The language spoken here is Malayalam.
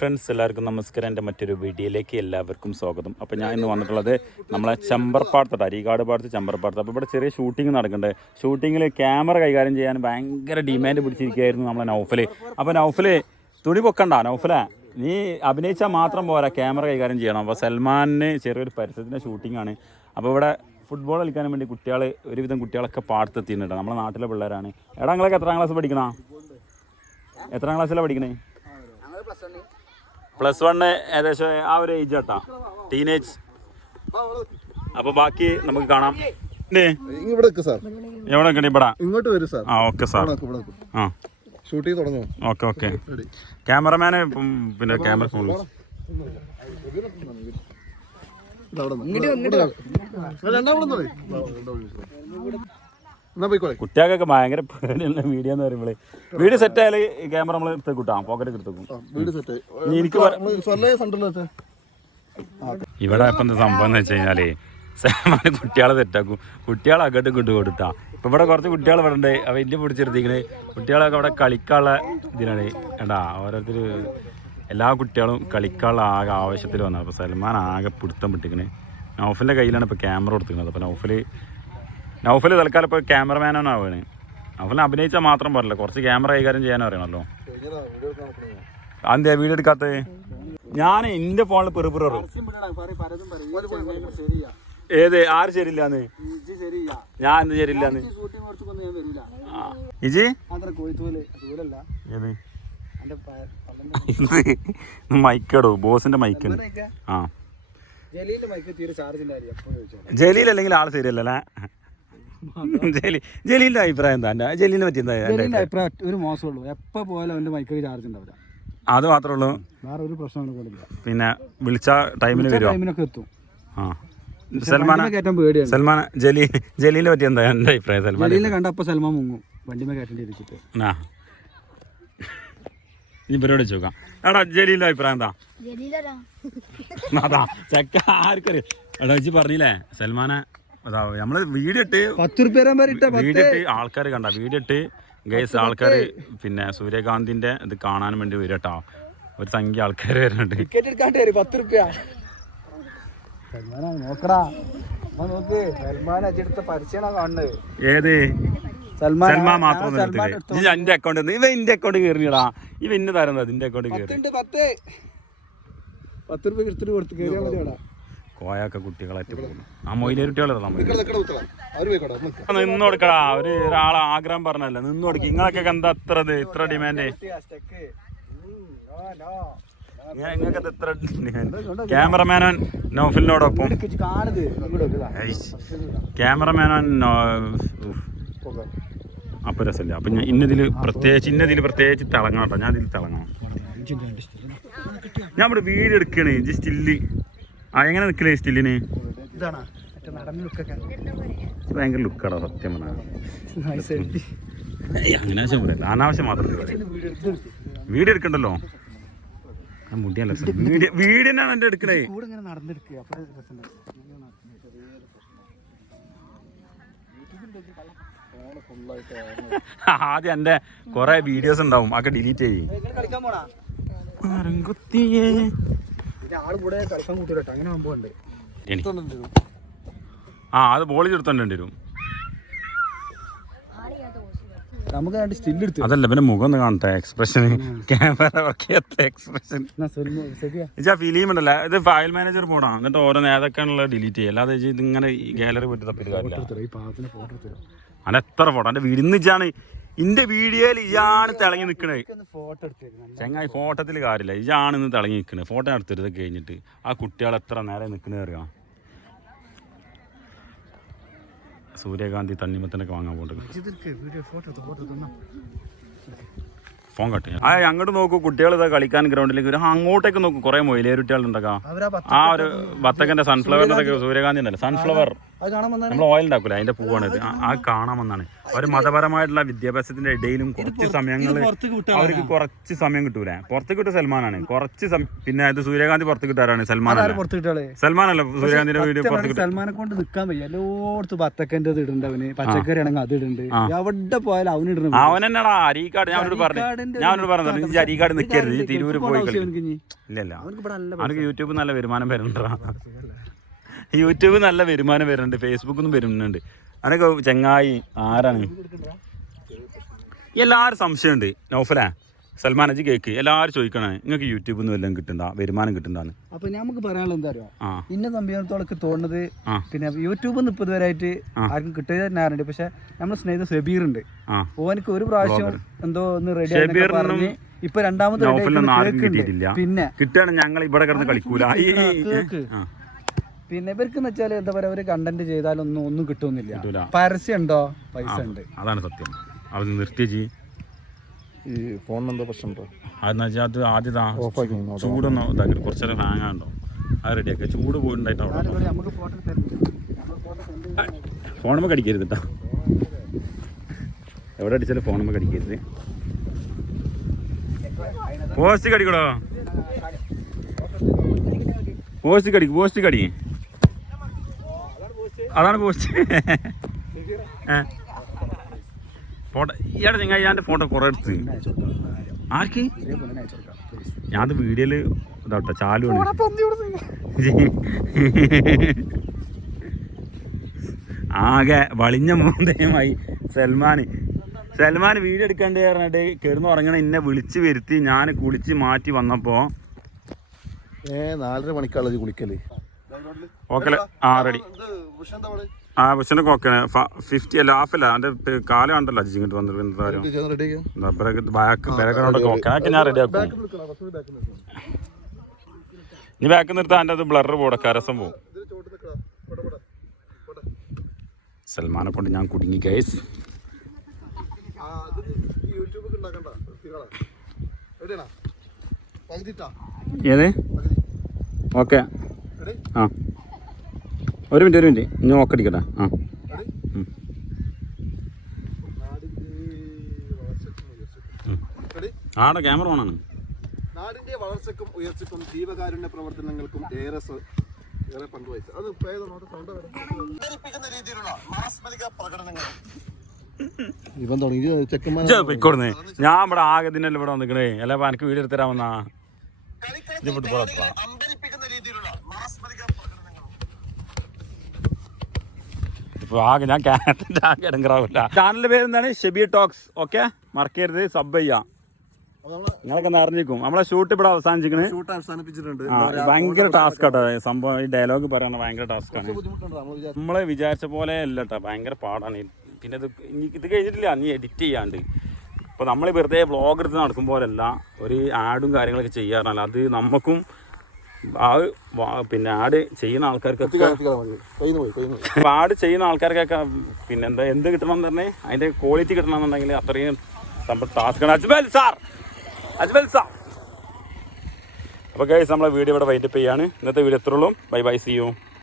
ഫ്രണ്ട്സ് എല്ലാവർക്കും നമസ്കാരം. എന്റെ മറ്റൊരു വീഡിയോയിലേക്ക് എല്ലാവർക്കും സ്വാഗതം. അപ്പോൾ ഞാൻ ഇന്ന് വന്നിട്ടുള്ളത് നമ്മളെ ചമ്പർപ്പാടത്തോട്ട് അരീകാട് പാടത്ത് ചമ്പർപ്പാടത്ത് അപ്പോൾ ഇവിടെ ചെറിയ ഷൂട്ടിംഗ് നടക്കുന്നുണ്ട്. ഷൂട്ടിങ്ങിൽ ക്യാമറ കൈകാര്യം ചെയ്യാൻ ഭയങ്കര ഡിമാൻഡ് പിടിച്ചിരിക്കുകയായിരുന്നു നമ്മളെ നൗഫൽ അപ്പോൾ നൗഫൽ തുണി പൊക്കണ്ട നൗഫല. നീ അഭിനയിച്ചാൽ മാത്രം പോരാ ക്യാമറ കൈകാര്യം ചെയ്യണം. അപ്പോൾ സൽമാനിന് ചെറിയൊരു പരസ്യത്തിന്റെ ഷൂട്ടിംഗ് ആണ് അപ്പോൾ ഇവിടെ ഫുട്ബോൾ കളിക്കാൻ വേണ്ടി കുട്ടികൾ ഒരുവിധം കുട്ടികളൊക്കെ പാടത്തെത്തിയിട്ടുണ്ട്. നമ്മളെ നാട്ടിലെ പിള്ളേരാണ്. എടാ നിങ്ങളൊക്കെ എത്രാം ക്ലാസ് പഠിക്കണോ? എത്രാം ക്ലാസ്സിലാണ് പഠിക്കണേ? പ്ലസ് വണ്ണ് ഏകദേശം ആ ഒരു ഏജ് ആട്ടാ. ടീനേജ് അപ്പൊ ബാക്കി നമുക്ക് കാണാം? ഇവിടെ സാർ. എവിടെ ഇവിടെ. ഇങ്ങോട്ട് വരും സാർ. ആ ഓക്കെ സാർ. ആ. ഷൂട്ടിംഗ് തുടങ്ങും ഓക്കെ ഓക്കെ. ക്യാമറമാനെ പിന്നെ ക്യാമറ പോയിക്കോളെ കുട്ടികൾക്കൊക്കെ ഭയങ്കര പേടിയുള്ള വീഡിയോ എന്ന് പറയുമ്പോൾ വീഡിയോ സെറ്റ് ആയാൽ ക്യാമറ നമ്മൾ എടുത്ത് കൂട്ടാം പോക്കറ്റ് എടുത്തേക്കും എനിക്ക് പറ- സെന്ററിൽ വെച്ചേ. ഇവിടെ ഇപ്പം എന്താ സംഭവം എന്ന് വെച്ച് കഴിഞ്ഞാലേ കുട്ടികളെ തെറ്റാക്കും കുട്ടികളെ അങ്ങോട്ടും ഇങ്ങോട്ടും കൊടുത്താ. ഇപ്പൊ ഇവിടെ കുറച്ച് കുട്ടികൾ ഇവിടെ ഉണ്ട്. അവ ഇന്ത്യ പിടിച്ചെടുത്തിക്കണ് കുട്ടികളൊക്കെ അവിടെ കളിക്കാനുള്ള ഇതിനാണ് ഏണ്ടാ ഓരോരുത്തർ എല്ലാ കുട്ടികളും കളിക്കാനുള്ള ആകെ ആവശ്യത്തിൽ വന്നത്. അപ്പോൾ സൽമാൻ ആകെ പിടുത്തം വിട്ടിക്കണ് നൗഫലിന്റെ കയ്യിലാണ് ഇപ്പൊ ക്യാമറ കൊടുത്തിരിക്കുന്നത്. അപ്പോൾ നൗഫൽ നൗഫൽ തൽക്കാലം ഇപ്പോൾ ക്യാമറമാനാണ് ആവുകയാണ്. നൗഫലിനെ അഭിനയിച്ചാൽ മാത്രം പറയില്ല കുറച്ച് ക്യാമറ കൈകാര്യം ചെയ്യാനും അറിയണമല്ലോ അതെന്താ വീഡിയോ എടുക്കാത്തത്? ഞാൻ എന്റെ ഫോണിൽ പെറുപിറും ഏത്? ആര് ശരിയില്ലാന്ന്? ഞാൻ എന്ത് ശരിയില്ലാന്ന്. ഇജി ഏത്? ഇത് മൈക്കടോ ബോസിന്റെ മൈക്ക് ആ. ജലീൽ അല്ലെങ്കിൽ ആൾ ശരിയല്ലേ ജലീൽ ജലീലിന്റെ അഭിപ്രായം എന്താ? ജലീലിനെ പറ്റി എന്താ ജലീലിന്റെ അഭിപ്രായം? ഒരു മോശമുള്ളൂ. എപ്പോ പോയാലും അവന്റെ മൈക്ക് ചാർജ് ഉണ്ടാവില്ല. അത് മാത്രമേ ഉള്ളൂ വേറെ ഒരു പ്രശ്നം പിന്നെ വിളിച്ച ടൈമിന് വരുമോ ടൈമിനൊക്കെ എത്തും. ആ. സൽമാൻ ജലീലിനെ പറ്റി എന്താ എന്റെ അഭിപ്രായം? സൽമാൻ ജലീലിനെ കണ്ടപ്പോൾ സൽമാൻ മുങ്ങും. വണ്ടിമേ കയറ്റേണ്ടി ഇരിച്ചിട്ട് ആ. ഇനി എടാ ജലീലിന്റെ അഭിപ്രായം എന്താ? ജലീലരാ അതാ ചെക്ക ആർക്കറിയാം? എടാ വെച്ച് പറഞ്ഞില്ലേ സൽമാനെ അതാ നമ്മൾ വീഡിയോ ഇട്ട് പത്ത് റുപ്യ വരെ ഇട്ട വീഡിയോ ഇട്ട് ആൾക്കാർ കണ്ട വീഡിയോ ഇട്ട് ഗൈസ് ആൾക്കാർ പിന്നെ സൂര്യകാന്തിന്റെ ഇത് കാണാൻ വേണ്ടി വരും കേട്ടോ. ഒരു സംഖ്യ ആൾക്കാർ വരുന്നുണ്ട്. ടിക്കറ്റ് എടുക്കാണ്ട് വരും പത്ത് റുപ്യ സൽമാനാ നോക്കടാ. അപ്പൊ നോക്ക് സൽമാൻ അജിടുത്ത പരസ്യമാണ് കാണുന്നത്. ഏത്? സൽമാൻ മാത്രം എന്റെ അക്കൗണ്ട് ഇവ എന്റെ അക്കൗണ്ട് കയറിയടാ ഇവ ഇന്ന് തരുന്നത് അതിന്റെ അക്കൗണ്ട് കയറി പത്ത്. രൂപ റുപ്യ എടുത്തിട്ട് കൊടുത്ത് കയറിയാൽ മതി അവിടെ കോയൊക്കെ കുട്ടികളായിട്ട് പോകുന്നു. ആ മൊയിലേ കുട്ടികളെ അവർ നിന്ന് കൊടുക്കടാ. ഒരു ഒരാളെ ആഗ്രഹം പറഞ്ഞല്ലോ നിന്ന് കൊടുക്ക. നിങ്ങളൊക്കെ എന്താ ഇത്ര ഇത്ര ഡിമാൻഡ്? ക്യാമറമാനൻ നോഫിലിനോടൊപ്പം. ഇങ്ങോട്ട് അപ്പൊ രസമില്ല. അപ്പൊ ഞാൻ ഇന്നതിൽ പ്രത്യേകിച്ച് ഇന്നതിൽ പ്രത്യേകിച്ച് തിളങ്ങണം കേട്ടോ. ഞാൻ ഇതിൽ തിളങ്ങണം. ഞാൻ ഇവിടെ വീട് എടുക്കണേ. ജസ്റ്റ് സ്റ്റില്ല് ആ എങ്ങനെ നിൽക്കില്ലേ സ്റ്റില്ലിന്? ഭയങ്കര ലുക്കാടാ സത്യം അങ്ങനെ ആവശ്യം അനാവശ്യം മാത്രം. വീഡിയോ എടുക്കണ്ടല്ലോ? മുടിയല്ല സർ. വീഡിയോ വീഡിയോ തന്നെ എന്റെ എടുക്കണേ. ആദ്യം എന്റെ കുറെ വീഡിയോസ് ഉണ്ടാവും. ഒക്കെ ഡിലീറ്റ് ചെയ്യും. ആ അത് ബോളി എടുത്തോണ്ടി വരും. നമുക്ക് സ്റ്റിൽ എടുത്തു. അതല്ല പിന്നെ മുഖം ഒന്ന് കാണട്ടെ. എക്സ്പ്രഷൻ ക്യാമറ വർക്ക് ചെയ്യാത്ത എക്സ്പ്രഷൻ ശരിയാ ഇച്ചാ ഫിലിം ഉണ്ടല്ല. ഇത് ഫയൽ മാനേജർ പോണാ എന്നിട്ട് ഓരോ നേതാക്കാനുള്ള ഡിലീറ്റ് ചെയ്യുക അല്ലാതെ ഇതിങ്ങനെ ഗാലറി പോയിട്ട് തപ്പിട്ട് കാര്യമില്ല അല്ല എത്ര ഫോട്ടോ എന്റെ വീടിന്ന് ഇച്ചാണ് ഇന്റെ വീഡിയോയിൽ ഇയാണ് തിളങ്ങി നിൽക്കണേ ചെങ്ങായി ഫോട്ടോത്തിൽ കാര്യമില്ല. ഇയാണ് ഇന്ന് തിളങ്ങി നിൽക്കണേ ഫോട്ടോ എടുത്തരുത് കഴിഞ്ഞിട്ട് ആ കുട്ടികൾ എത്ര നേരെ നിൽക്കണേ അറിയാം? സൂര്യകാന്തി തണ്ണിമത്തനൊക്കെ വാങ്ങാൻ എടുത്തു ഫോൺ കട്ട് ആ അങ്ങോട്ട് നോക്കൂ. കുട്ടികൾ ഇതാ കളിക്കാൻ ഗ്രൗണ്ടിലേക്ക് വരും. അങ്ങോട്ടേക്ക് നോക്കൂ. കുറെ മൊയിലേരുട്ടികളുണ്ടൊക്കെ ആ ഒരു ബത്തക്കന്റെ സൺഫ്ലവറിന്റെ സൂര്യകാന്തി. ഉണ്ടല്ലോ സൺഫ്ലവർ അത് കാണാൻ വന്നാണ് നമ്മൾ ഓയിൽ ഉണ്ടാക്കൂല? അതിന്റെ പൂവാണ് ഇത്. ആ- കാണാമെന്നാണ് അവർ മതപരമായിട്ടുള്ള വിദ്യാഭ്യാസത്തിന്റെ ഇടയിലും കുറച്ച് സമയങ്ങൾ അവർക്ക് കുറച്ച് സമയം കിട്ടൂല? പുറത്ത് കിട്ടുക സൽമാനാണ്. കുറച്ച് പിന്നെ അത് സൂര്യകാന്തി പുറത്ത് കിട്ടാറാണ് സൽമാൻ സൽമാൻ അല്ല സൂര്യകാന്തിന്റെ വീഡിയോ പുറത്ത് കിട്ടും സൽമാനെ കൊണ്ട് നിൽക്കാൻ വയ്യ. എല്ലോടത്ത് ബത്തക്കന്റെ ഇടുണ്ട് അവന്. പച്ചക്കറി ആണെങ്കിൽ അത് ഇടുണ്ട്. എവിടെ പോയാലും അവന് ഇടുന്നു അവൻ തന്നെയാടാ. അരീക്കാട് ഞാനോട് പറഞ്ഞു. ഞാനോട് പറഞ്ഞു അരീക്കാട് നിൽക്കരുത് ഈ തിരൂര് പോയി കളി ഇല്ല ഇല്ല. അവനക്ക് ഇവിടെ നല്ല അവനക്ക് യൂട്യൂബ് നല്ല വരുമാനം വരുന്നുണ്ടാ. യൂട്യൂബ് നല്ല വരുമാനം വരുന്നുണ്ട് ഫേസ്ബുക്കിൽ നിന്നും വരുന്നുണ്ട്. അതൊക്കെ ചെങ്ങായി ആരാണ്? എല്ലാവരും സംശയമുണ്ട് നോഫലാ സൽമാൻ അജി കേക്ക്. എല്ലാവരും ചോദിക്കണേ നിങ്ങൾക്ക് യൂട്യൂബിൽ നിന്ന് വല്ലതും കിട്ടണ്ട വരുമാനം കിട്ടണ്ടാന്ന് അപ്പൊ നമുക്ക് പറയാനുള്ളത് എന്താ അറിയോ? ഇന്ന സംഭവത്തോളൊക്കെ തോന്നുന്നത്. പിന്നെ യൂട്യൂബിൽ നിന്ന് ഇപ്പൊ ഇതുവരെയായിട്ട് ആർക്കും കിട്ടുക തന്നെയാറുണ്ട് പക്ഷെ നമ്മൾ സ്നേഹിത സബീർ ഉണ്ട്. ഓനക്ക് ഒരു പ്രാവശ്യം എന്തോ ഒന്ന് റെഡി പറഞ്ഞ് ഇപ്പൊ രണ്ടാമത് പിന്നെ കിട്ടുകയാണ് ഞങ്ങൾ ഇവിടെ കിടന്ന് കളിക്കൂല. പിന്നെ ഇവർക്ക് എന്ന് വെച്ചാൽ എന്താ പറയാ ഒരു കണ്ടന്റ് ചെയ്താലൊന്നും ഒന്നും കിട്ടുന്നില്ല. പരസ്യം ഉണ്ടോ? പൈസ ഉണ്ട്. അതാണ് സത്യം. അത് നിർത്തി ജി ഈ ഫോൺ എന്താ പ്രശ്നമുണ്ടോ അതെന്ന് വെച്ചാൽ അത് ആദ്യതാ ചൂടൊന്നും ഇതാക്കി കുറച്ച് നേരം ഹാങ് ആണ്ടോ അത് റെഡിയാക്കുക ചൂട് പോയിട്ടുണ്ടായിട്ട് അവിടെ. നമ്മൾ നമുക്ക് കടിക്കരുത് കേട്ടോ എവിടെ അടിച്ചാലും ഫോണുമ്പോൾ കടിക്കരുത്. പോസ്റ്റ് കടിക്കടോ പോസ്റ്റ് കടിക്ക് പോസ്റ്റ് കടി. അതാണ് പോസ്റ്റ് ഫോട്ടോ ഇയാടെ നിങ്ങൾ ഞാൻ ഫോട്ടോ കുറേ എടുത്ത്. ആർക്ക്? ഞാൻ വീഡിയോയിൽ ഇതാട്ടോ ചാലു ആകെ വളിഞ്ഞ മൂന്തയുമായി സൽമാൻ സൽമാൻ വീഡിയോ എടുക്കാണ്ട് പറഞ്ഞിട്ട് കിടന്ന് ഉറങ്ങണ എന്നെ വിളിച്ച് വരുത്തി ഞാൻ കുളിച്ച് മാറ്റി വന്നപ്പോൾ ഏ നാലര മണിക്കാളത് കുളിക്കൽ. ഓക്കെ ആ റെഡി ആ പക്ഷേ ഓക്കെ ഫിഫ്റ്റി അല്ല ഹാഫ് അല്ല. എന്റെ കാലം ഉണ്ടല്ലോ അജിജി ഇങ്ങോട്ട് വന്നിട്ട് എന്താ കാര്യം. ബാക്ക് ബാക്ക്ഗ്രൗണ്ടൊക്കെ ഓക്കെ അതൊക്കെ ഞാൻ റെഡി ആക്കും. നീ ബാക്ക് നിർത്താൻ എന്റെ അത് ബ്ലർ പോടക്ക രസം പോവും. സൽമാനെ കൊണ്ട് ഞാൻ കുടുങ്ങി ഗൈസ് പകുതിട്ടാ ഏത്? ഓക്കെ. ആ. ഒരു മിനിറ്റ് ഒരു മിനിറ്റ്. ഇനി ഓക്കടിക്കട്ടെ ആ. ആടെ ക്യാമറ ഓണാണ് നാടിന്റെ വളർച്ചക്കും ഉയർച്ചക്കും ജീവകാരുണ്യ പ്രവർത്തനങ്ങൾക്കും ഏറെ ഏറെ പങ്കുവഹിച്ചു. അത് സൗണ്ട് രീതിയിലുള്ള മാസ്മരിക പ്രകടനങ്ങൾ. ഇവൻ തുടങ്ങി. ചെക്കന്മാർ പൊയ്ക്കോടുന്നേ ഞാൻ ഇവിടെ ആകെ ഇതിനല്ല ഇവിടെ വന്നിക്കണേ. അല്ല അപ്പൊ എനിക്ക് വീട് എടുത്തരാമെന്നാ ഇവിടെ പോകാം അമ്പരിപ്പിക്കുന്ന രീതിയിലുള്ള മാസ്മരിക പ്രകടനങ്ങൾ ഇപ്പൊ ആകെ ഞാൻ ക്യാരറ്റിന്റെ ആകെ ഇടങ്കറാവില്ല ചാനലിന്റെ പേര് എന്താണ് ഷെബി ടോക്സ് ഓക്കെ മറക്കരുത്. സബ് ചെയ്യാം. നിങ്ങളൊക്കെ ഒന്ന് അറിഞ്ഞിരിക്കും. നമ്മളെ ഷൂട്ട് ഇവിടെ അവസാനിച്ചിക്കണ് ഷൂട്ട് അവസാനിപ്പിച്ചിട്ടുണ്ട്. ഭയങ്കര ടാസ്ക് ആട്ടോ. സംഭവം ഈ ഡയലോഗ് പറയണ ഭയങ്കര ടാസ്ക് ആണ്. നമ്മൾ വിചാരിച്ച പോലെ അല്ല കേട്ടോ ഭയങ്കര പാടാണ്. പിന്നെ ഇത് ഇനി ഇത് കഴിഞ്ഞിട്ടില്ല. നീ എഡിറ്റ് ചെയ്യാണ്ട്. ഇപ്പോൾ നമ്മൾ വെറുതെ വ്ളോഗ് എടുത്ത് നടക്കുമ്പോഴല്ല ഒരു ആഡും കാര്യങ്ങളൊക്കെ ചെയ്യാറല്ല അത് നമുക്കും പിന്നെ ആട് ചെയ്യുന്ന ആൾക്കാർക്കൊക്കെ ആട് അപ്പോൾ ചെയ്യുന്ന ആൾക്കാർക്കൊക്കെ പിന്നെ എന്താ എന്ത് കിട്ടണം എന്ന് പറഞ്ഞാൽ അതിന്റെ ക്വാളിറ്റി കിട്ടണമെന്നുണ്ടെങ്കിൽ അത്രയും ടാസ്ക്കാണ് അജ്മൽ സാർ അജ്മൽ സാർ അപ്പോൾ കഴിച്ച് നമ്മളെ വീഡിയോ ഇവിടെ വൈൻഡപ്പ് ചെയ്യാണ്. ഇന്നത്തെ വീഡിയോ എത്രയുള്ളൂ ബൈ ബൈ സി യു